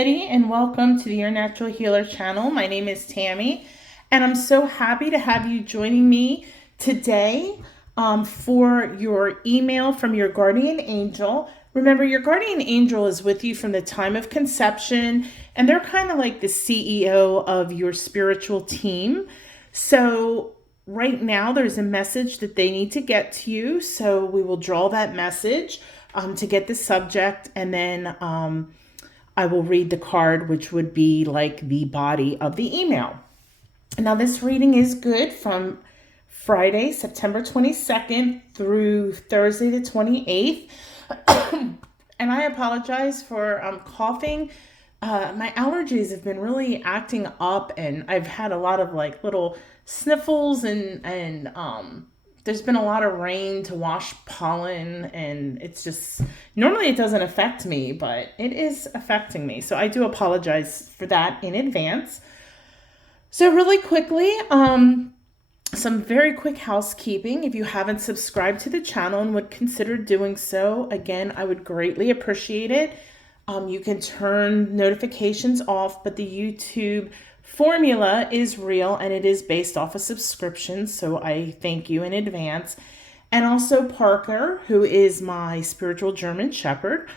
everybody, and welcome to the Your Natural Healer channel. My name is Tammy, and I'm so happy to have you joining me today for your email from your guardian angel. Remember, your guardian angel is with you from the time of conception, and they're kind of like the CEO of your spiritual team. So right now, there's a message that they need to get to you, so we will draw that message to get the subject, and then I will read the card, which would be like the body of the email. Now, this reading is good from Friday, September 22nd through Thursday, the 28th. And I apologize for coughing. My allergies have been really acting up, and I've had a lot of like little sniffles, and there's been a lot of rain to wash pollen, and it's just, normally it doesn't affect me, but it is affecting me. So I do apologize for that in advance. So really quickly, some very quick housekeeping. If you haven't subscribed to the channel and would consider doing so, again, I would greatly appreciate it. You can turn notifications off, but the YouTube formula is real and it is based off a subscription, so I thank you in advance. And also Parker, who is my spiritual German Shepherd,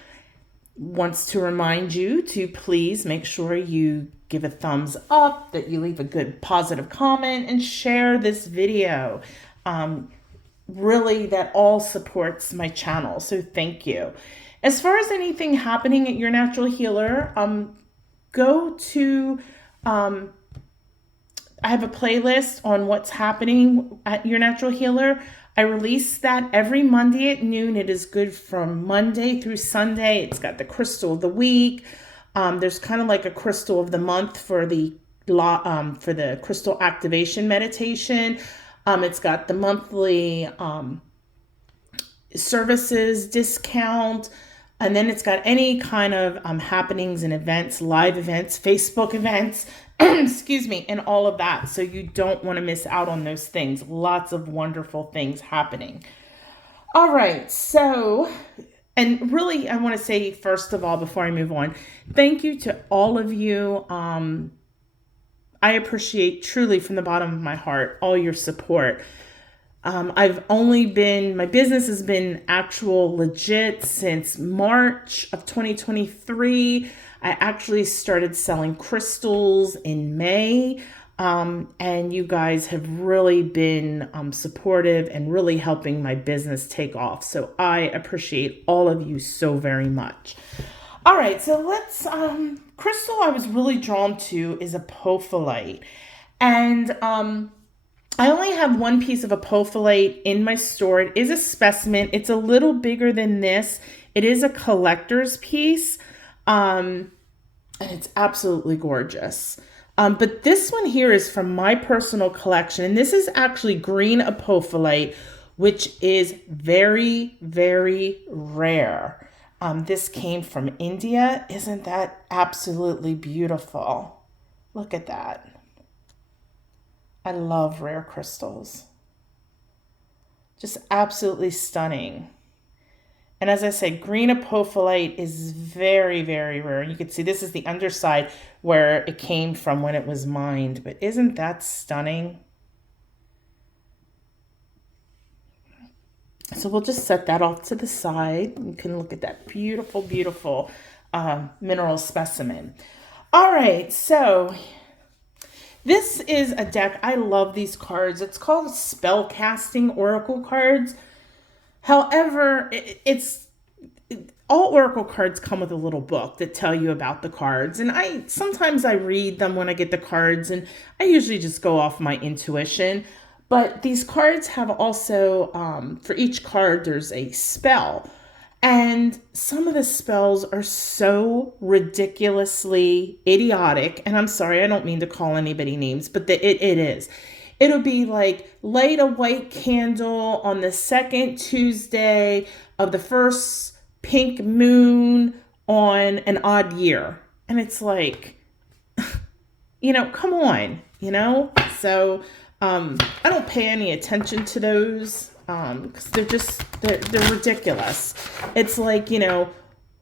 wants to remind you to please make sure you give a thumbs up, that you leave a good positive comment, and share this video. Really, that all supports my channel, so thank you. As far as anything happening at Your Natural Healer, go to I have a playlist on what's happening at Your Natural Healer. I release that every Monday at noon. It is good from Monday through Sunday. It's got the crystal of the week. There's kind of like a crystal of the month for the crystal activation meditation. It's got the monthly services discount. And then it's got any kind of happenings and events, live events, Facebook events, excuse me, and all of that. So you don't want to miss out on those things. Lots of wonderful things happening. All right. So, and really, I want to say, first of all, before I move on, thank you to all of you. I appreciate truly from the bottom of my heart all your support. My business has been actual legit since March of 2023. I actually started selling crystals in May. And you guys have really been supportive and really helping my business take off. So I appreciate all of you so very much. All right, so let's, crystal I was really drawn to is apophyllite. And, I only have one piece of apophyllite in my store. It is a specimen. It's a little bigger than this. It is a collector's piece, and it's absolutely gorgeous. But this one here is from my personal collection, and this is actually green apophyllite, which is very, very rare. This came from India. Isn't that absolutely beautiful? Look at that. I love rare crystals. Just absolutely stunning. And as I said, green apophyllite is very, very rare. You can see this is the underside where it came from when it was mined. But isn't that stunning? So we'll just set that off to the side. You can look at that beautiful, beautiful mineral specimen. All right, so this is a deck. I love these cards. It's called Spellcasting Oracle Cards. However, all Oracle cards come with a little book that tell you about the cards. And sometimes I read them when I get the cards, and I usually just go off my intuition. But these cards have also, for each card, there's a spell. And some of the spells are so ridiculously idiotic. And I'm sorry, I don't mean to call anybody names, but it is. It'll be like, light a white candle on the second Tuesday of the first pink moon on an odd year. And it's like, come on, So I don't pay any attention to those. Because they're ridiculous. It's like,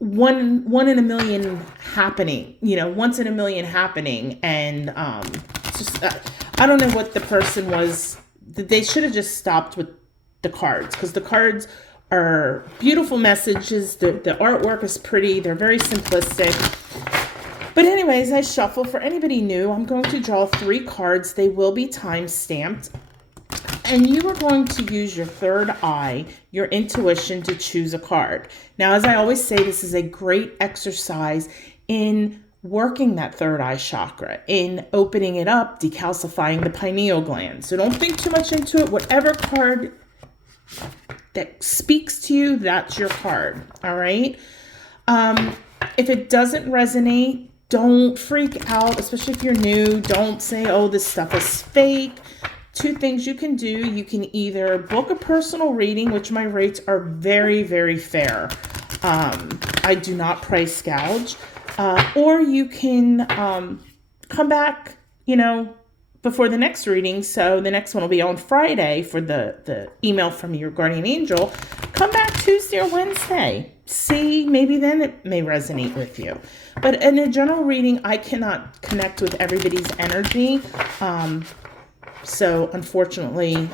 one in a million happening, once in a million happening. And it's just, I don't know what the person was. They should have just stopped with the cards, because the cards are beautiful messages. The artwork is pretty. They're very simplistic. But anyways, I shuffle. For anybody new, I'm going to draw 3 cards. They will be time stamped. And you are going to use your third eye, your intuition, to choose a card. Now, as I always say, this is a great exercise in working that third eye chakra, in opening it up, decalcifying the pineal gland. So don't think too much into it. Whatever card that speaks to you, that's your card. All right. If it doesn't resonate, don't freak out, especially if you're new. Don't say, oh, this stuff is fake. 2 things you can do. You can either book a personal reading, which my rates are very, very fair. I do not price gouge. Or you can come back, before the next reading. So the next one will be on Friday for the email from your guardian angel. Come back Tuesday or Wednesday. See, maybe then it may resonate with you. But in a general reading, I cannot connect with everybody's energy. So unfortunately,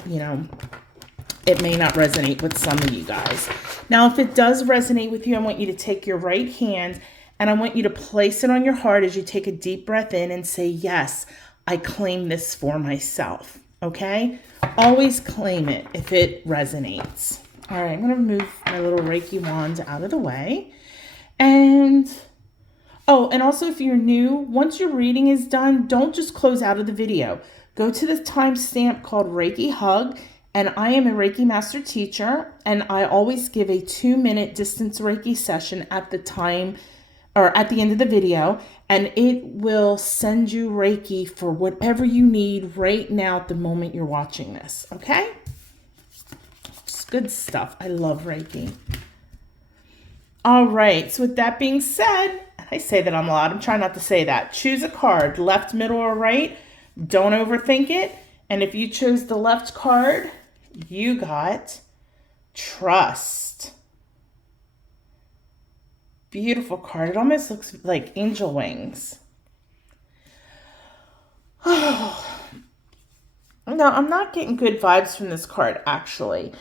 it may not resonate with some of you guys. Now, if it does resonate with you, I want you to take your right hand and I want you to place it on your heart as you take a deep breath in and say, yes, I claim this for myself. Okay? Always claim it if it resonates. All right, I'm going to move my little Reiki wand out of the way. And also if you're new, once your reading is done, don't just close out of the video. Go to the timestamp called Reiki Hug, and I am a Reiki Master Teacher, and I always give a 2-minute distance Reiki session at the time or at the end of the video, and it will send you Reiki for whatever you need right now at the moment you're watching this, okay? It's good stuff. I love Reiki. All right, so with that being said, I say that I'm loud. I'm trying not to say that. Choose a card, left, middle, or right. Don't overthink it. And if you chose the left card, you got trust. Beautiful card. It almost looks like angel wings. Oh. No, I'm not getting good vibes from this card, actually.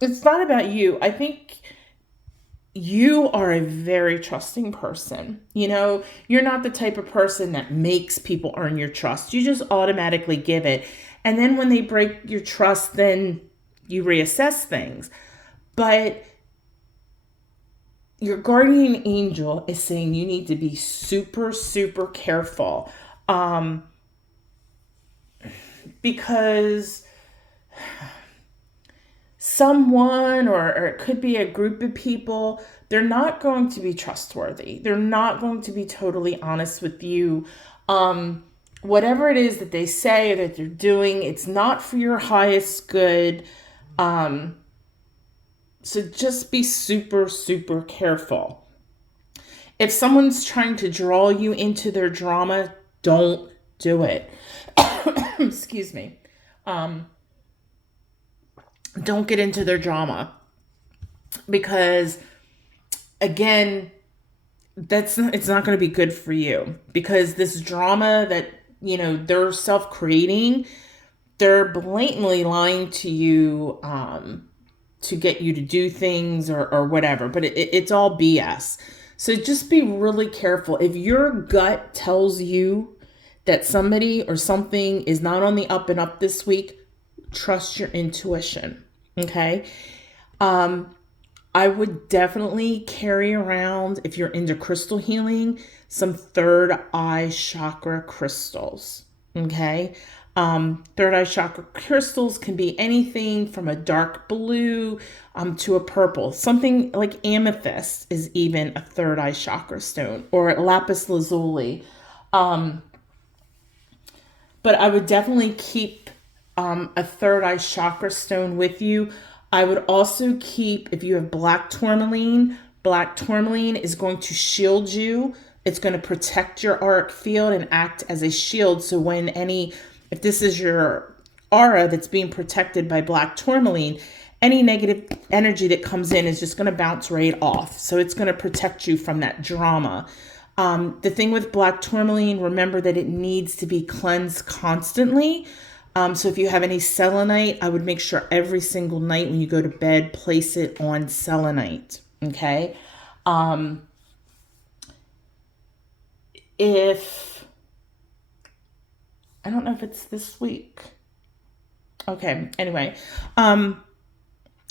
It's not about you. I think you are a very trusting person. You're not the type of person that makes people earn your trust. You just automatically give it. And then when they break your trust, then you reassess things. But your guardian angel is saying you need to be super, super careful. Because someone, or it could be a group of people, they're not going to be trustworthy. They're not going to be totally honest with you. Whatever it is that they say or that they're doing, it's not for your highest good. So just be super, super careful. If someone's trying to draw you into their drama, don't do it. Excuse me. Don't get into their drama, because again, it's not going to be good for you, because this drama that, they're self-creating, they're blatantly lying to you, to get you to do things or whatever, but it's all BS. So just be really careful. If your gut tells you that somebody or something is not on the up and up this week, trust your intuition, okay? I would definitely carry around, if you're into crystal healing, some third eye chakra crystals, okay? Third eye chakra crystals can be anything from a dark blue to a purple. Something like amethyst is even a third eye chakra stone, or lapis lazuli. But I would definitely keep a third eye chakra stone with you. I would also keep, if you have black tourmaline is going to shield you. It's going to protect your auric field and act as a shield. So if this is your aura that's being protected by black tourmaline, any negative energy that comes in is just going to bounce right off. So it's going to protect you from that drama. The thing with black tourmaline, remember that it needs to be cleansed constantly. So if you have any selenite, I would make sure every single night when you go to bed, place it on selenite. Okay. If, I don't know if it's this week. Okay. Anyway,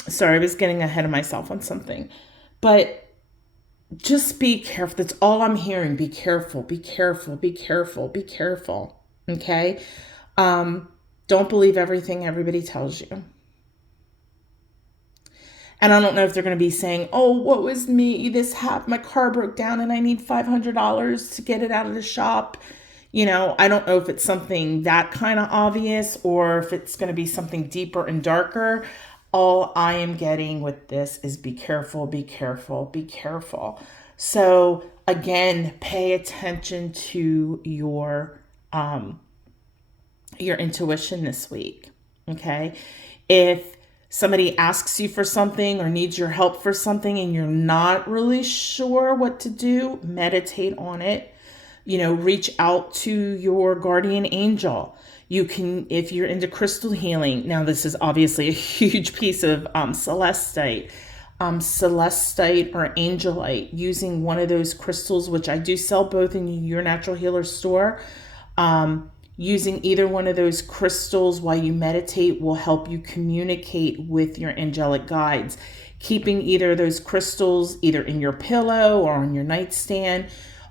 sorry, I was getting ahead of myself on something, but just be careful. That's all I'm hearing. Be careful, be careful, be careful, be careful. Okay. Don't believe everything everybody tells you. And I don't know if they're going to be saying, oh, what was me? This happened. My car broke down and I need $500 to get it out of the shop. You know, I don't know if it's something that kind of obvious or if it's going to be something deeper and darker. All I am getting with this is be careful, be careful, be careful. So again, pay attention to your intuition this week. Okay. If somebody asks you for something or needs your help for something and you're not really sure what to do, meditate on it. You know, reach out to your guardian angel. You can, if you're into crystal healing. Now, this is obviously a huge piece of celestite. Celestite or angelite, using one of those crystals, which I do sell both in your natural healer store. Using either one of those crystals while you meditate will help you communicate with your angelic guides. Keeping either of those crystals either in your pillow or on your nightstand.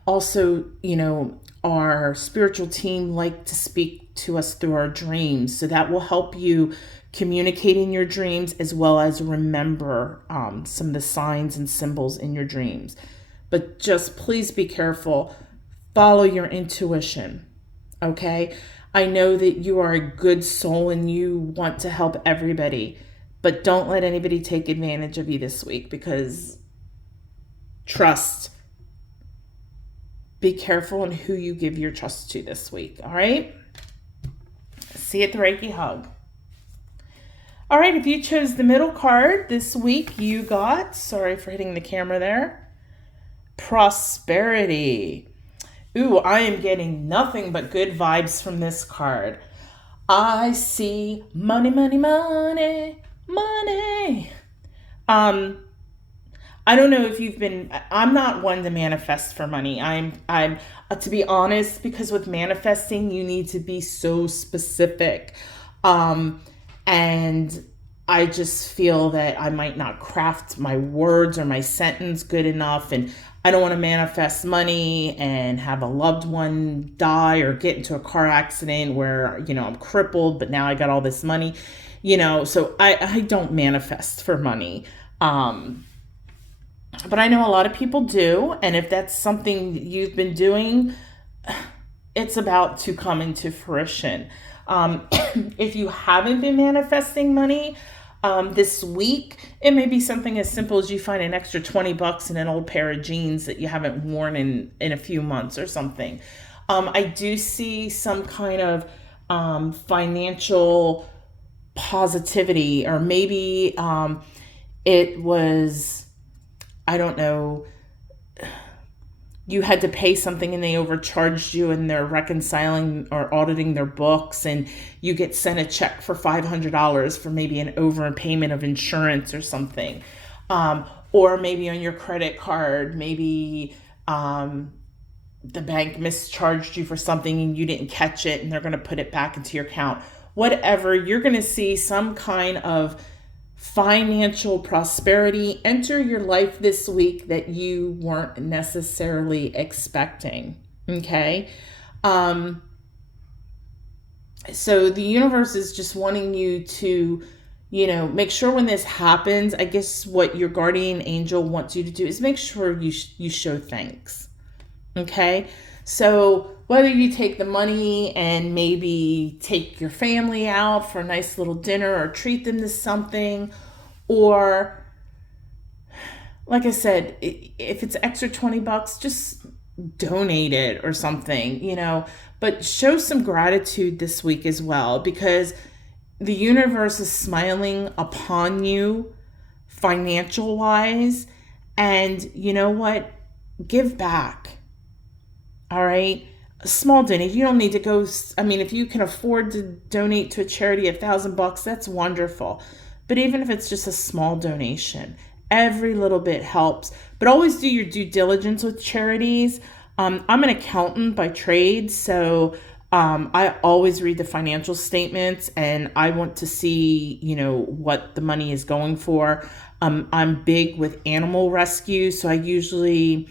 Also, you know, our spiritual team like to speak to us through our dreams. So that will help you communicate in your dreams as well as remember some of the signs and symbols in your dreams. But just please be careful. Follow your intuition. Okay, I know that you are a good soul and you want to help everybody, but don't let anybody take advantage of you this week because trust. Be careful in who you give your trust to this week. All right. See you at the Reiki Hug. All right. If you chose the middle card this week, you got, sorry for hitting the camera there, prosperity. Ooh, I am getting nothing but good vibes from this card. I see money, money, money, money. I don't know if you've been, I'm not one to manifest for money. I'm to be honest, because with manifesting, you need to be so specific. And I just feel that I might not craft my words or my sentence good enough. And I don't want to manifest money and have a loved one die or get into a car accident where, you know, I'm crippled, but now I got all this money, you know, so I don't manifest for money. But I know a lot of people do. And if that's something you've been doing, it's about to come into fruition. If you haven't been manifesting money this week, it may be something as simple as you find an extra $20 in an old pair of jeans that you haven't worn in a few months or something. I do see some kind of financial positivity, or maybe it was, I don't know, you had to pay something and they overcharged you and they're reconciling or auditing their books, and you get sent a check for $500 for maybe an overpayment of insurance or something. Or maybe on your credit card, maybe the bank mischarged you for something and you didn't catch it and they're going to put it back into your account. Whatever, you're going to see some kind of financial prosperity enter your life this week that you weren't necessarily expecting. Okay. So the universe is just wanting you to, you know, make sure when this happens, I guess what your guardian angel wants you to do is make sure you show thanks. Okay. So whether you take the money and maybe take your family out for a nice little dinner or treat them to something, or like I said, if it's extra $20, just donate it or something, you know, but show some gratitude this week as well, because the universe is smiling upon you financial wise. And you know what? Give back. All right. A small donation. You don't need to go. I mean, if you can afford to donate to a charity $1,000, that's wonderful. But even if it's just a small donation, every little bit helps. But always do your due diligence with charities. I'm an accountant by trade, so I always read the financial statements, and I want to see, what the money is going for. I'm big with animal rescue, so I usually,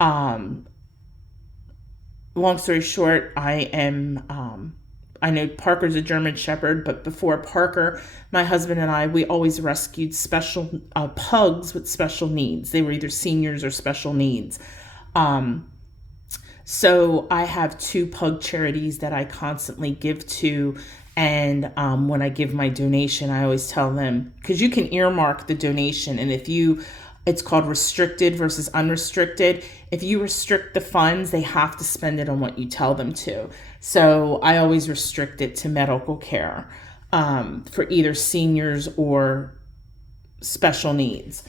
long story short, I know Parker's a German Shepherd, but before Parker, my husband and I, we always rescued special pugs with special needs. They were either seniors or special needs. So I have 2 pug charities that I constantly give to. And when I give my donation, I always tell them, because you can earmark the donation. And it's called restricted versus unrestricted. If you restrict the funds, they have to spend it on what you tell them to. So I always restrict it to medical care for either seniors or special needs,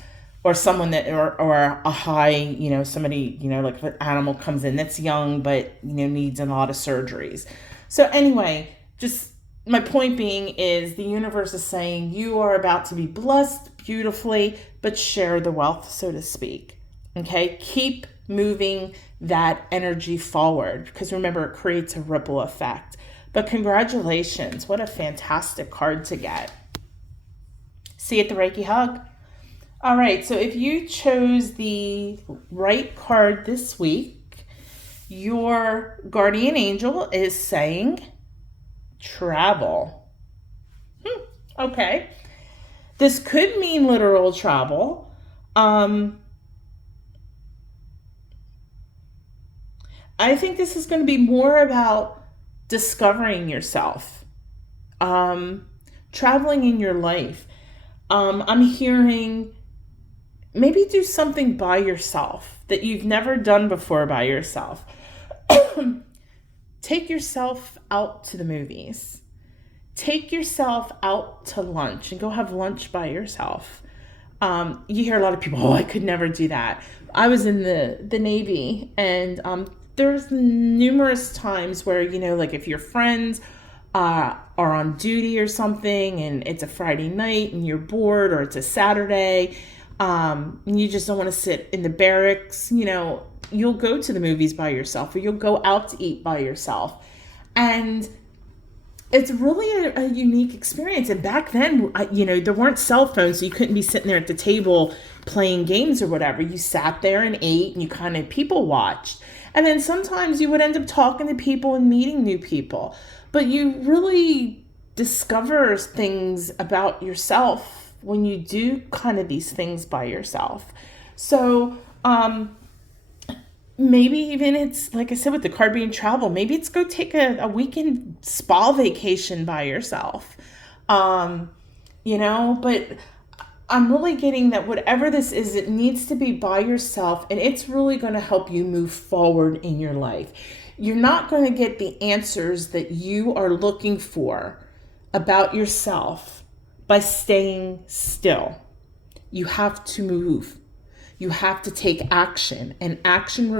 or someone that, or a high, somebody, like if an animal comes in that's young, but, needs a lot of surgeries. So anyway, just my point being is the universe is saying you are about to be blessed beautifully, but share the wealth, so to speak. Okay. Keep moving that energy forward, because remember, it creates a ripple effect. But congratulations. What a fantastic card to get. See you at the Reiki Hug. All right, so if you chose the right card this week, your guardian angel is saying travel. Okay. This could mean literal travel. I think this is going to be more about discovering yourself, traveling in your life. I'm hearing maybe do something by yourself that you've never done before by yourself. Take yourself out to the movies. Take yourself out to lunch and go have lunch by yourself. You hear a lot of people, I could never do that. I was in the Navy, and there's numerous times where, like if your friends are on duty or something and it's a Friday night and you're bored, or it's a Saturday, and you just don't want to sit in the barracks, you'll go to the movies by yourself, or you'll go out to eat by yourself. And it's really a unique experience. And back then, there weren't cell phones, so you couldn't be sitting there at the table playing games or whatever. You sat there and ate, and you kind of people watched. And then sometimes you would end up talking to people and meeting new people. But you really discover things about yourself when you do kind of these things by yourself. So maybe even it's, like I said, with the card being travel, maybe it's go take a weekend spa vacation by yourself. But I'm really getting that whatever this is, it needs to be by yourself, and it's really going to help you move forward in your life. You're not going to get the answers that you are looking for about yourself by staying still. You have to move. You have to take action, and action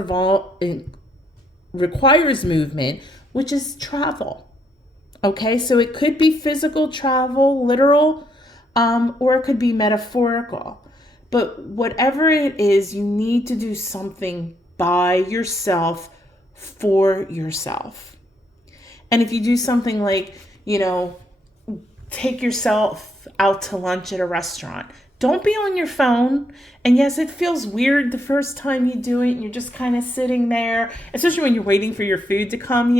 requires movement, which is travel. Okay, so it could be physical travel, literal, or it could be metaphorical. But whatever it is, you need to do something by yourself, for yourself. And if you do something like, take yourself out to lunch at a restaurant, don't be on your phone. And yes, it feels weird the first time you do it, and you're just kind of sitting there, especially when you're waiting for your food to come,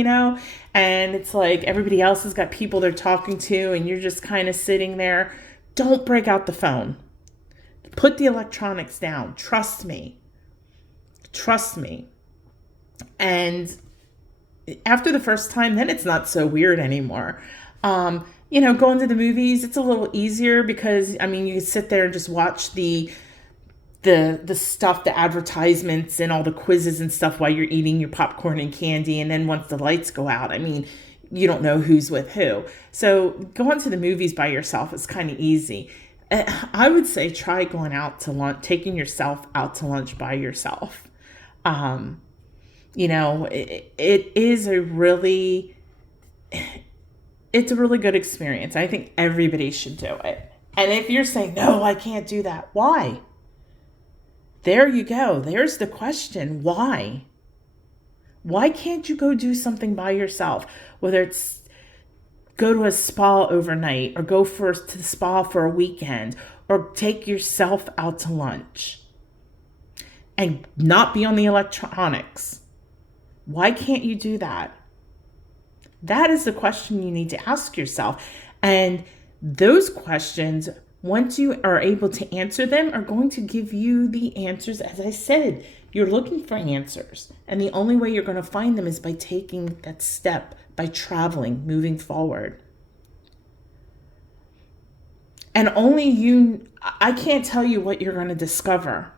and it's like everybody else has got people they're talking to, and you're just kind of sitting there. Don't break out the phone. Put the electronics down. Trust me. And after the first time, then it's not so weird anymore. Going to the movies, it's a little easier because, you can sit there and just watch the stuff, the advertisements and all the quizzes and stuff while you're eating your popcorn and candy. And then once the lights go out, you don't know who's with who. So going to the movies by yourself is kind of easy. I would say try going out to lunch, taking yourself out to lunch by yourself. It is it's a really good experience. I think everybody should do it. And if you're saying, no, I can't do that, why? There you go. There's the question. Why? Why can't you go do something by yourself? Whether it's go to a spa overnight or go to the spa for a weekend or take yourself out to lunch and not be on the electronics. Why can't you do that? That is the question you need to ask yourself. And those questions, once you are able to answer them, are going to give you the answers. As I said, you're looking for answers. And the only way you're going to find them is by taking that step, by traveling, moving forward. And I can't tell you what you're going to discover.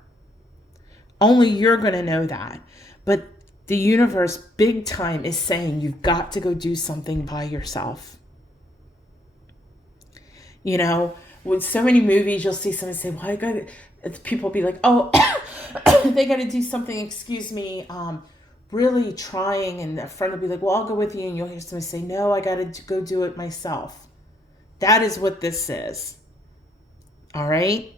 Only you're going to know that. But the universe, big time, is saying you've got to go do something by yourself. With so many movies, you'll see someone say, well, people be like, oh, they got to do something, really trying. And a friend will be like, well, I'll go with you. And you'll hear someone say, no, I got to go do it myself. That is what this is. All right.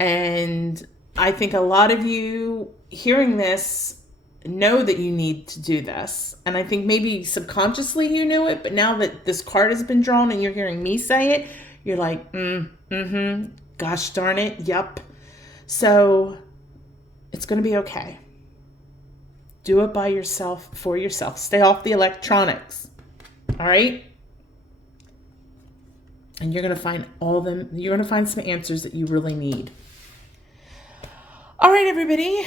And I think a lot of you hearing this know that you need to do this. And I think maybe subconsciously you knew it, but now that this card has been drawn and you're hearing me say it, you're like, gosh darn it, yep. So it's going to be okay. Do it by yourself, for yourself. Stay off the electronics. All right? And you're going to find you're going to find some answers that you really need. All right, everybody.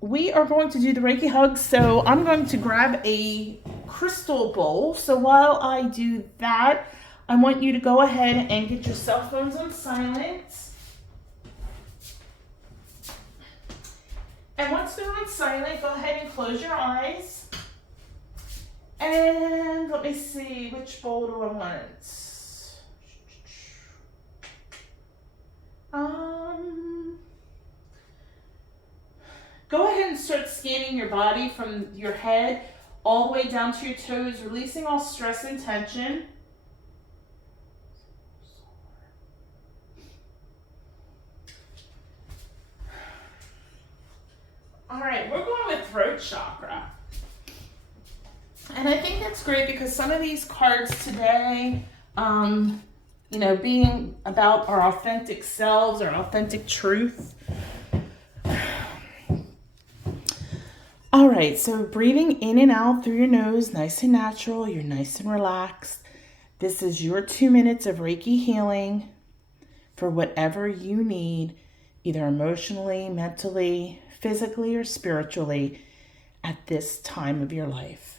We are going to do the Reiki Hug. So I'm going to grab a crystal bowl. So while I do that, I want you to go ahead and get your cell phones on silent. And once they're on silent, go ahead and close your eyes. And let me see, which bowl do I want? Go ahead and start scanning your body from your head all the way down to your toes, releasing all stress and tension. All right, we're going with throat chakra. And I think that's great because some of these cards today, being about our authentic selves, our authentic truth. All right, so breathing in and out through your nose, nice and natural. You're nice and relaxed. This is your 2 minutes of Reiki healing for whatever you need, either emotionally, mentally, physically, or spiritually at this time of your life.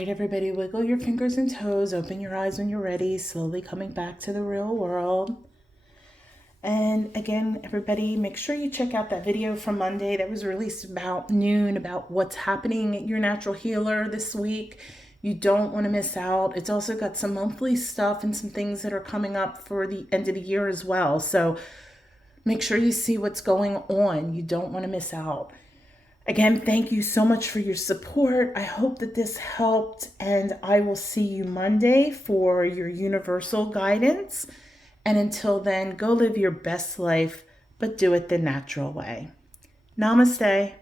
right, everybody, wiggle your fingers and toes, open your eyes when you're ready, slowly coming back to the real world. And again, everybody, make sure you check out that video from Monday that was released about noon about what's happening at your natural healer this week. You don't want to miss out. It's also got some monthly stuff and some things that are coming up for the end of the year as well. So make sure you see what's going on. You don't want to miss out. Again, thank you so much for your support. I hope that this helped, and I will see you Monday for your universal guidance. And until then, go live your best life, but do it the natural way. Namaste.